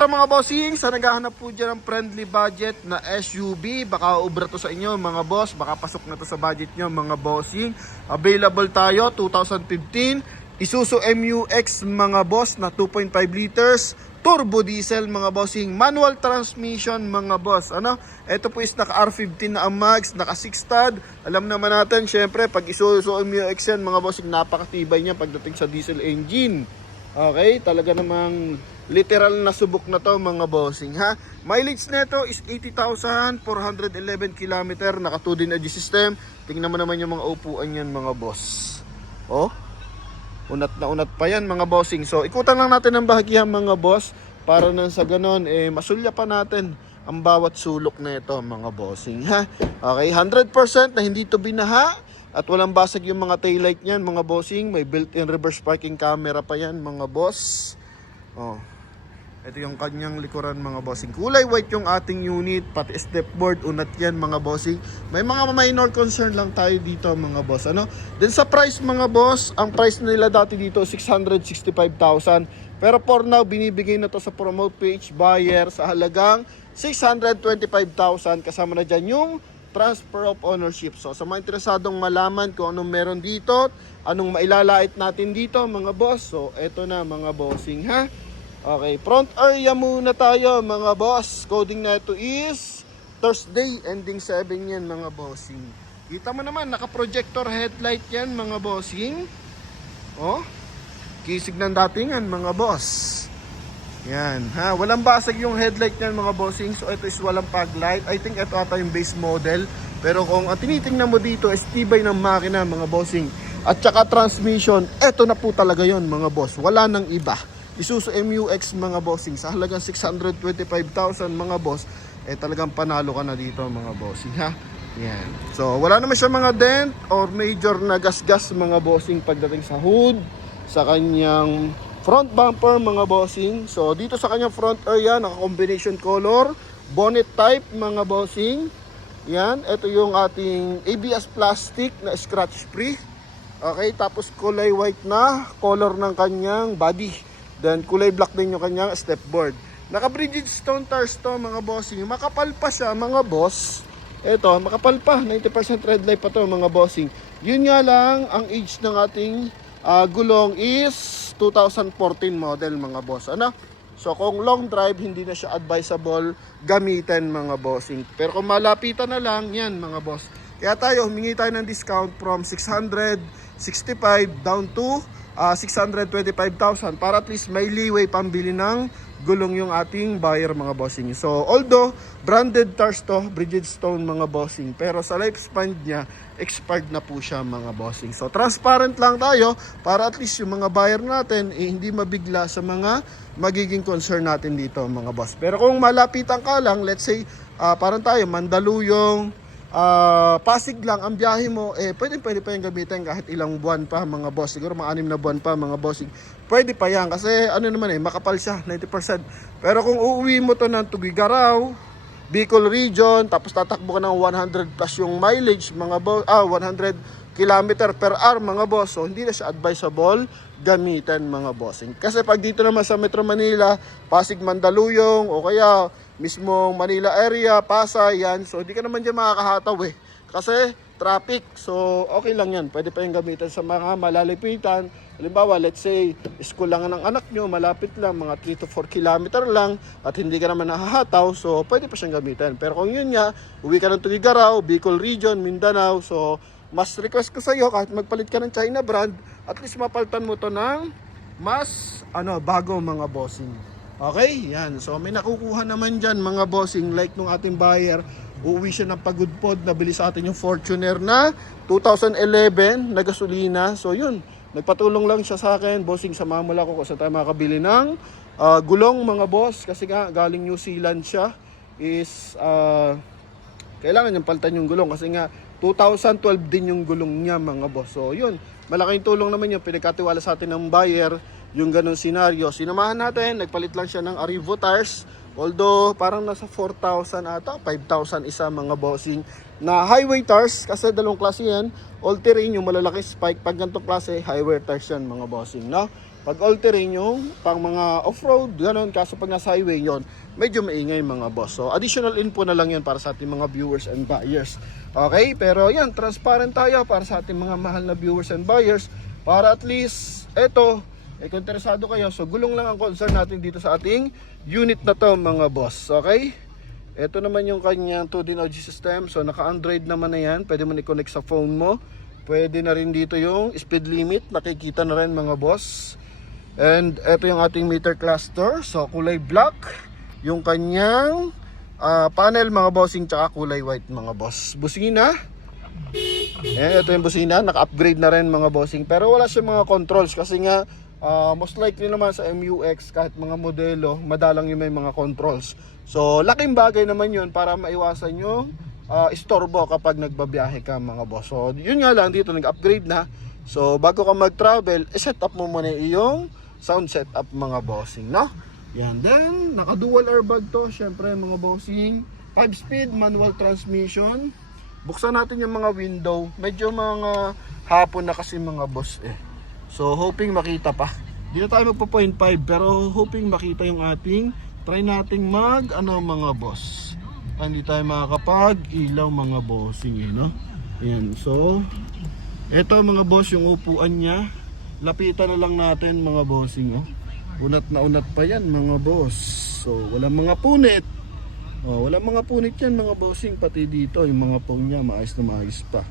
Mga bossing, sa naghahanap po dyan ng friendly budget na SUV, baka ubra to sa inyo mga boss, baka pasok na to sa budget nyo mga bossing. Available tayo 2015 Isuzu MU-X mga boss na 2.5 liters turbo diesel mga bossing, manual transmission mga boss. Ito po is naka R15 na ang mags, naka 6 stud. Alam naman natin syempre pag Isuzu MU-X yan mga bossing, napakatibay niya pagdating sa diesel engine. Okay, talaga namang literal na subok na to mga bossing ha. Mileage nito is 80,411 km, naka 2 din AG system. Tingnan mo naman yung mga upuan yan mga boss. Oh, unat na unat pa yan mga bossing. So ikutan lang natin ang bahagihan mga boss, para nang sa ganon masulya pa natin ang bawat sulok na ito mga bossing ha. Okay, 100% na hindi to binaha at walang basag yung mga taillight niyan mga bossing. May built-in reverse parking camera pa yan mga boss. Oh, ito yung kanyang likuran mga bossing. Kulay white yung ating unit, pati stepboard, unat yan mga bossing. May mga minor concern lang tayo dito mga boss. Then sa price mga boss, ang price nila dati dito 665,000. Pero for now, binibigay na to sa promote page buyer sa halagang 625,000. Kasama na dyan yung transfer of ownership. So sa mga interesadong malaman kung anong meron dito, anong mailalait natin dito mga boss, so eto na mga bossing ha. Okay, front area muna tayo mga boss. Coding na ito is Thursday, ending 7 yan mga bossing. Kita mo naman, naka-projector headlight yan mga bossing. Oh, kisig ng datingan mga boss. Yan ha, walang basag yung headlight yan mga bossing. So ito is walang fog light. I think ito ata yung base model. Pero kung tinitingnan mo dito, is tibay ng makina mga bossing. At saka transmission, ito na po talaga yon mga boss. Wala nang iba. Isuzu MU-X mga bossing sa halagang 625,000 mga boss, talagang panalo ka na dito mga bossing ha. Yan. So wala naman siya mga dent or major na gas-gas mga bossing pagdating sa hood, sa kanyang front bumper mga bossing. So dito sa kanyang front area, naka combination color, bonnet type mga bossing. Yan, ito yung ating ABS plastic na scratch free. Okay, tapos kulay white na color ng kanyang body. Then kulay black din yung kanyang stepboard. Naka Bridgestone tires to mga bossing. Makapal pa siya mga boss. Ito, makapal pa. 90% red light pa to mga bossing. Yun nga lang, ang age ng ating gulong is 2014 model mga boss. So kung long drive, hindi na siya advisable gamitin mga bossing. Pero kung malapitan na lang, yan mga boss. Kaya tayo, humingi tayo ng discount from 665 down to 625,000 para at least may leeway pambili ng gulong yung ating buyer mga bossing. So although branded tires to, Bridgestone mga bossing, pero sa lifespan niya expired na po siya mga bossing. So transparent lang tayo para at least yung mga buyer natin hindi mabigla sa mga magiging concern natin dito mga boss. Pero kung malapitan ka lang, let's say parang tayo Mandaluyong, Pasig lang ang biyahe mo, pwede pa yung gamitin kahit ilang buwan pa mga boss. Siguro mga 6 na buwan pa mga bossing. Pwede pa yan kasi makapal siya 90%. Pero kung uuwi mo to ng Tugigaraw, Bicol region, tapos tatakbo ka ng 100 plus yung mileage mga boss, 100 km per hour mga boss. So hindi na siya advisable gamitin mga bossing. Kasi pag dito naman sa Metro Manila, Pasig, Mandaluyong o kaya mismong Manila area, Pasay yan. So hindi ka naman dyan makakahataw kasi traffic. So okay lang yan. Pwede pa yung gamitin sa mga malalapitan. Halimbawa, let's say, school lang ng anak nyo, malapit lang, mga 3 to 4 km lang, at hindi ka naman nakahataw, so pwede pa siyang gamitin. Pero kung yun nga, uwi ka ng Tugigaraw, Bicol region, Mindanao, so mas request ko sa iyo, kahit magpalit ka ng China brand, at least mapalitan mo to ng mas bago mga bossing. Okay, yan. So may nakukuha naman dyan mga bossing, like nung ating buyer, uuwi siya ng Pagudpod, nabili sa atin yung Fortuner na 2011 na gasolina. So yun, nagpatulong lang siya sa akin, bossing, samahan mo lang ako kung saan tayo makakabili ng gulong mga boss, kasi nga galing New Zealand siya, is kailangan niyang palitan yung gulong kasi nga 2012 din yung gulong niya mga boss. So yun, malaking tulong naman yung pinagkatiwala sa atin ng buyer, yung ganun senaryo. Sinamahan natin, nagpalit lang siya ng Arrivo tires, although parang nasa 4,000 ata, 5,000 isa mga bossing, na highway tires, kasi dalawang klase yan, all terrain yung malalaki spike, pag ganitong klase highway tires yan mga bossing, no? Pag all-terrain yung pang mga off-road, ganun. Kaso pag nasa highway yon, medyo maingay mga boss. So additional info na lang yan para sa ating mga viewers and buyers. Okay, pero yan, transparent tayo para sa ating mga mahal na viewers and buyers. Para at least, eto, kung interesado kayo, so gulong lang ang concern natin dito sa ating unit na to mga boss. Okay, ito naman yung kanyang 2D OG system. So naka-Android naman na yan, pwede mo i-connect sa phone mo. Pwede na rin dito yung speed limit, nakikita na rin mga boss. And ito yung ating meter cluster. So kulay black yung kanyang panel mga bossing, tsaka kulay white mga boss. Busina, ito yung busina, naka-upgrade na rin mga bossing. Pero wala siya mga controls kasi nga most likely naman sa MUX kahit mga modelo, madalang yung may mga controls. So laking bagay naman yun para maiwasan yung istorbo kapag nagbabiyahe ka mga boss. So yun nga lang, dito nag-upgrade na. So bago ka mag-travel, set up mo muna yung sound setup mga bossing, no? Yan, then naka dual airbag to, syempre mga bossing. 5-speed manual transmission. Buksan natin yung mga window. Medyo mga hapon na kasi mga boss eh. So hoping makita pa. Dito tayo magpo 0.5 pero hoping makita yung ating, try nating mag mga boss. Hindi tayo makakapag ilaw mga bossing eh, no? Ayan, so eto mga boss yung upuan niya. Lapitan na lang natin mga bossing, oh. Unat na unat pa yan mga boss. So walang mga punit. Oh, walang mga punit yan mga bossing. Pati dito yung mga phone niya maayos na maayos pa.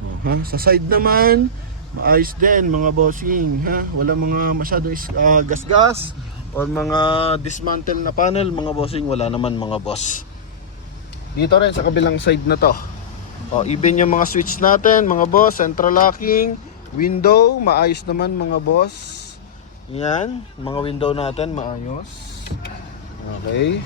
Oh, ha? Sa side naman maayos din mga bossing, ha? Walang mga masyadong gas-gas o mga dismantle na panel mga bossing, wala naman mga boss. Dito rin sa kabilang side na to. Oh, even yung mga switch natin mga boss, central locking, window, maayos naman mga boss. Yan, mga window natin maayos. Okay.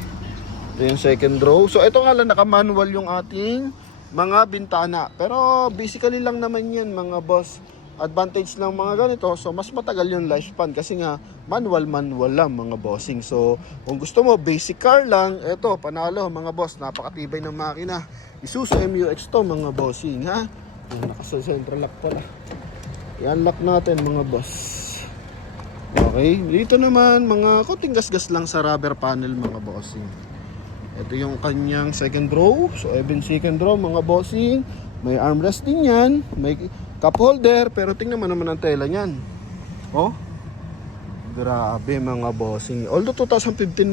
Ito yung second row. So ito nga lang, naka-manual yung ating mga bintana. Pero basically lang naman yan mga boss. Advantage ng mga ganito, so mas matagal yung lifespan kasi nga manual lang mga bossing. So kung gusto mo basic car lang, eto panalo mga boss, napakatibay ng makina. Isuzu MUX to mga bossing, ha. Naka-central lock pala. I-unlock natin mga boss. Okay, dito naman mga konting gas-gas lang sa rubber panel mga bossing. Ito yung kanyang second row. So even second row mga bossing, may armrest din yan, may cup holder, pero tingnan mo naman ang tela niyan. Oh, grabe mga bossing. Although 2015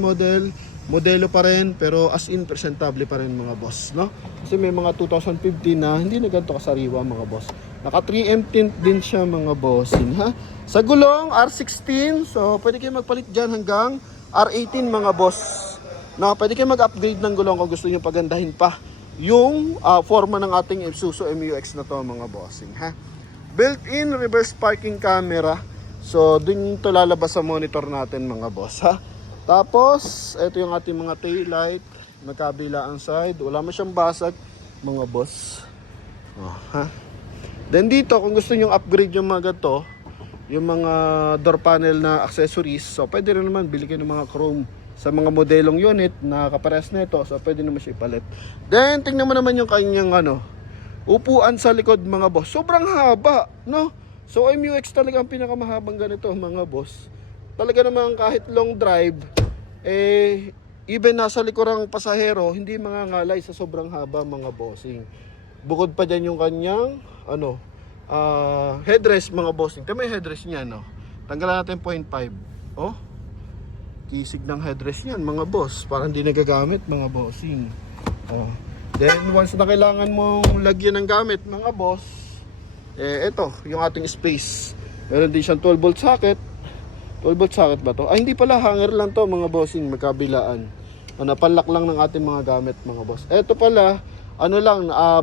modelo pa rin, pero as in presentable pa rin mga boss, no? Kasi may mga 2015 na hindi na ganito kasariwa mga boss. Naka 3M tint din siya mga bossing, ha? Sa gulong R16, so pwede kayo magpalit dyan hanggang R18 mga boss. No, pwede kayo mag-upgrade ng gulong kung gusto niyo pagandahin pa yung forma ng ating Isuzu MUX na to mga bossing, ha. Built-in reverse parking camera. So dun to lalabas sa monitor natin mga boss, ha. Tapos ito yung ating mga tail light, magkabila ang side, wala man siyang basag mga boss. Oh, ha. Then dito kung gusto niyo upgrade yung mga ganito, yung mga door panel na accessories, so pwede rin naman bili kayo ng mga chrome sa mga modelong unit na kapares na ito, so pwede naman siya ipalit. Then tingnan mo naman yung kanyang upuan sa likod mga boss, sobrang haba, no? So MUX talaga ang pinakamahabang ganito mga boss. Talaga naman kahit long drive, even nasa likurang pasahero, hindi mangangalay sa sobrang haba mga bossing. Bukod pa dyan yung kanyang headrest mga bossing. Ito may headrest niya, no? Tanggalan natin 0.5. Oh, kisig ng headrest yan mga boss, parang hindi nagagamit mga bossing. Oh. Then once na kailangan mong lagyan ng gamit mga boss, ito yung ating space. Meron din siyang 12 volt socket. 12 volt socket ba to? Ay hindi pala, hanger lang to mga bossing, magkabilaan. Panlock lang ng ating mga gamit mga boss. Ito pala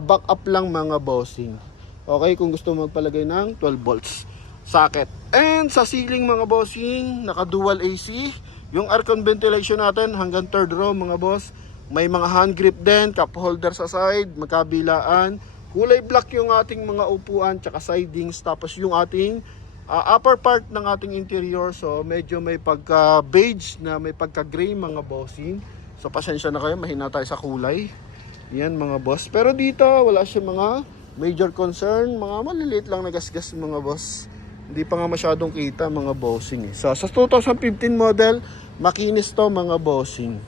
backup lang mga bossing. Okay, kung gusto magpalagay ng 12 volts socket. And sa ceiling mga bossing, naka dual AC. Yung aircon ventilation natin hanggang third row mga boss. May mga hand grip din, cup holder sa side, magkabilaan. Kulay black yung ating mga upuan tsaka sidings. Tapos yung ating upper part ng ating interior, so medyo may pagka beige na may pagka gray mga bossing. So pasensya na kayo, mahina tayo sa kulay. Yan mga boss. Pero dito wala siya mga major concern, mga maliliit lang na gasgas mga boss. Hindi pa nga masyadong kita mga bossing eh. So, sa 2015 model, makinis to mga bossing.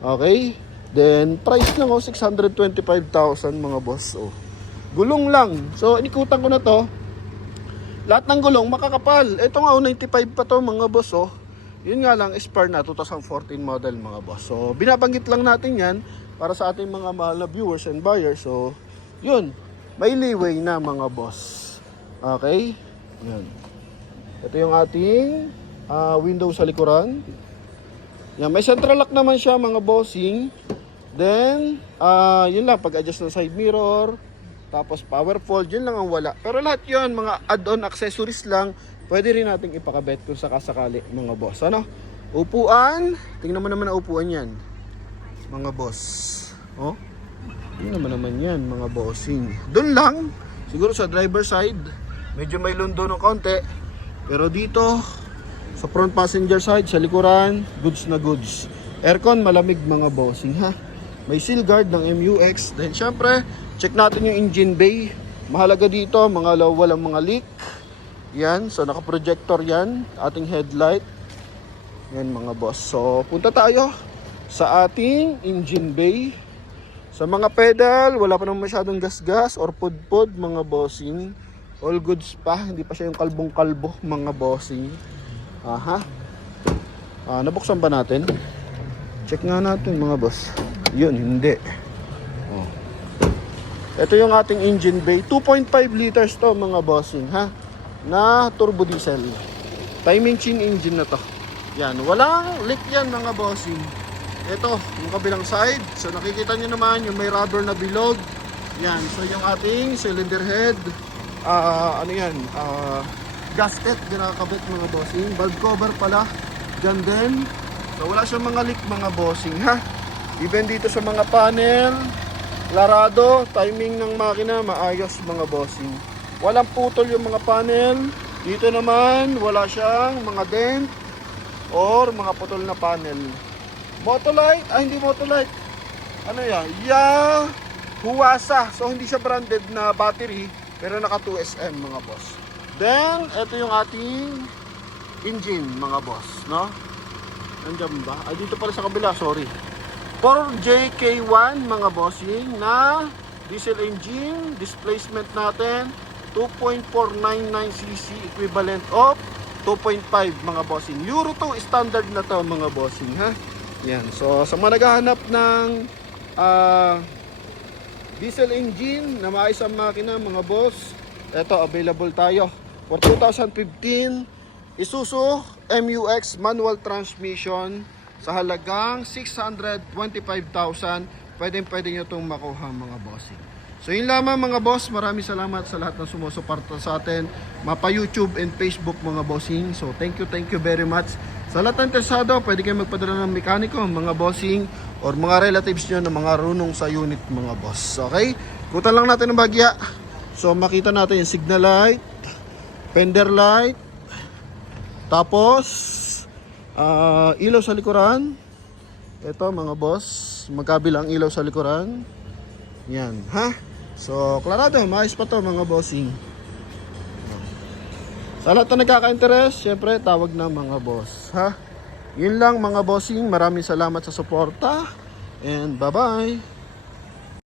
Okay? Then, price lang 625,000 mga boss. Oh. Gulong lang. So, inikutan ko na to. Lahat ng gulong makakapal. Ito nga 95 pa to mga boss. Oh. Yun nga lang, spare na 2014 model mga boss. So, binabanggit lang natin yan para sa ating mga mahal na viewers and buyers. So, yun. May leeway na mga boss. Okay? Yan. Ito yung ating window sa likuran. Yan, may central lock naman siya mga bossing. Then, yun lang, pag-adjust ng side mirror. Tapos power fold, yun lang ang wala. Pero lahat yun, mga add-on accessories lang. Pwede rin nating ipakabet kung sakasakali mga boss. Ano? Upuan. Tingnan mo naman ang upuan yan. Mga boss. Oh? Tingnan mo naman yan mga bossing. Doon lang. Siguro sa driver side. Medyo may lundo ng konti. Pero dito, sa front passenger side, sa likuran, goods na goods. Aircon, malamig mga bossing ha. May seal guard ng MUX. Then syempre, check natin yung engine bay. Mahalaga dito, walang mga leak. Yan, so naka-projector yan. Ating headlight. Yan mga boss. So, punta tayo sa ating engine bay. Sa mga pedal, wala pa naman masyadong gas-gas or pud-pud mga bossing. All goods pa, hindi pa siya yung kalbong-kalbo mga bossing. Aha. Nabuksan ba natin? Check nga natin mga boss. Yun, hindi. Oh. Ito yung ating engine bay. 2.5 liters to mga bossing ha. Na turbo diesel. Timing chain engine na to. Yan, walang leak yan mga bossing. Ito, yung kabilang side. So nakikita nyo naman yung may rubber na bilog. Yan, so yung ating cylinder head. Ano yan, gasket ginakabit mga bossing, valve cover pala dyan din. So wala siyang mga leak mga bossing ha. Even dito sa mga panel, larado, timing ng makina maayos mga bossing. Walang putol yung mga panel. Dito naman wala siyang mga dent or mga putol na panel. Motolite, hindi Motolite, ano yan, Huwasa. So hindi siya branded na battery, pero naka 2SM mga boss. Then, ito yung ating engine mga boss, no? Nandiyan ba? Ay, dito pala sa kabila, sorry. 4JK1 mga bossing na diesel engine. Displacement natin, 2.499cc equivalent of 2.5 mga bossing. Euro 2 standard na to mga bossing, ha? Yan. So, sa mga naghahanap ng diesel engine na maayos ang makina mga boss, ito available tayo for 2015 Isuzu MUX manual transmission sa halagang 625,000. Pwede nyo itong makuha mga bossing. So yun lamang mga boss, maraming salamat sa lahat ng sumusuporta sa atin, mapa YouTube and Facebook mga bossing. So thank you very much. Sa lahat ng interesado, pwede kayo magpadala ng mekaniko mga bossing or mga relatives nyo na mga runong sa unit mga boss. Okay? Kutan lang natin ng bagya. So makita natin yung signal light, fender light, tapos ilaw sa likuran. Ito mga boss, magkabilang ilaw sa likuran. Yan, ha? So, klarado, maayos pa to mga bossing. Sa lahat na nagkaka-interest, syempre tawag na mga boss, ha? Yun lang mga bossing, maraming salamat sa suporta and bye-bye.